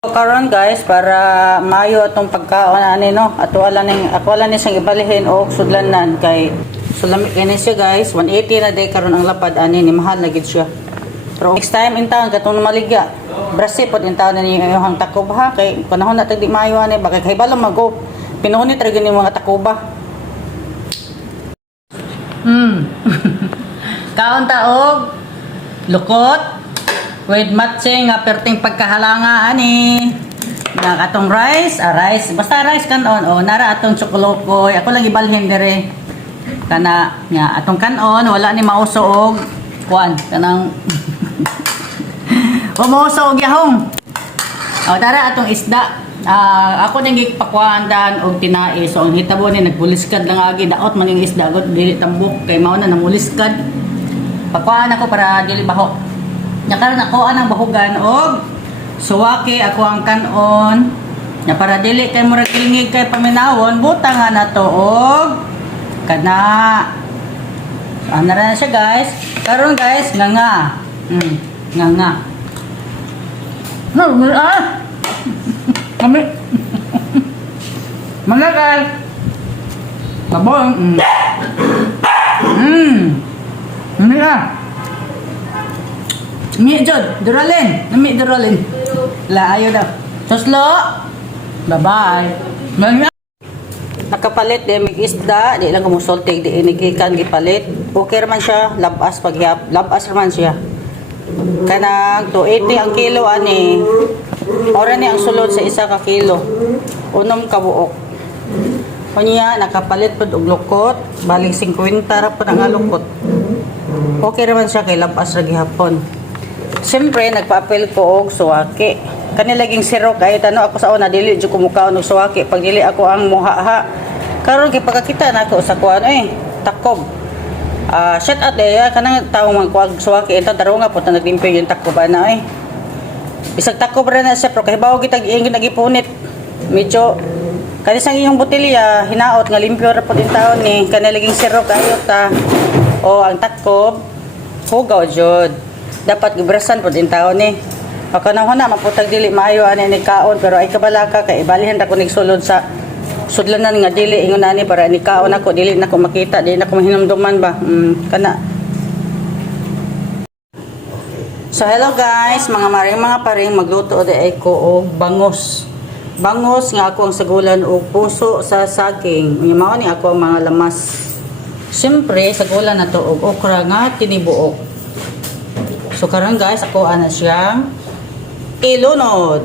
Karon guys, para maayo atong pagkaon ani no, ato wala ni sang ibalihin o sudlanan kay sulami kini siya guys, 180 na day karon ang lapad ani ni mahal na gid siya. Pero next time in town katong maligya, brasi pod in town ni iyong takob ha kay panahon na tag di maayo ani bakay kay bala mago. Pinunit ra gyud ni mga takoba. Kaon taog lukot with matching nga perting pagkahalanga ani nga atong rice, rice basta rice kanon o nara atong tsokolokoy ako lang ibalhin dire kana nga atong kanon wala ni mauso og kuan kanang o mauso og yahong o dara atong isda ako nang gipakwandan og tinai so ang hitabo ni nagbuliskad lang agi daot man yung isda gud dili tambok kay mao na namuliskad pakuan ako para dili baho. Nakaroon ako ang bahugan og suwaki ako ang kanon na para dili kay murag ilingig kay paminawon butang nga na to og kana na siya guys karon guys nga kami manakal babong Nami jod, duralin. Nami duralin. La ayo daw. Suslo. Bye-bye. Nakapalit di mig isda, di lang kumusultig di inigikan gipalit. Okay man siya, labas paghiyap, labas man siya. Kanang 280 ang kilo ani. Ora ni ang sulod sa isa ka kilo. Unom ka buok. Kunya nakapalit pod og lukot, baling 50 ra pod ang lukot. Okay man siya kay labas ra gihapon. Siyempre, nagpa-apel ko og suwaki. Kanilaging siro kahit ano ako sa una, dili dyan kumukaon og suwaki. Pag dili ako ang muha-ha. Karon kay pagkakita na ako sa kuan, takob. Shout out kanang taong magkuag suwaki. Ito, taro nga po, naglimpyo yung takob na Bisag takob rin na siya, pero kahibaw kita yung nagipunit. Medyo, kanisang iyong butilya, hinaot, nga limpyo ra po din taon ni. Kanilaging siro kayo ta. O, ang takob, hugaw jud. Dapat gibrasan pod in taon ni. Ako nang huna maputag dili maayo ani ni kaon pero ay kabalaka kay ibalihan ra ko nig sulod sa sudlanan nga dili ingon ani para ni kaon ako dili na ko makita dili na ko mahinumduman ba kana. So hello guys, mga paring magluto odi ay ko og bangos. Bangos nga ako ang sagulan og puso sa saging. Mao ni ako ang mga lamas. Siyempre sagulan na to og okra nga tinibuok. So karon guys, ako ana siyang ilunod.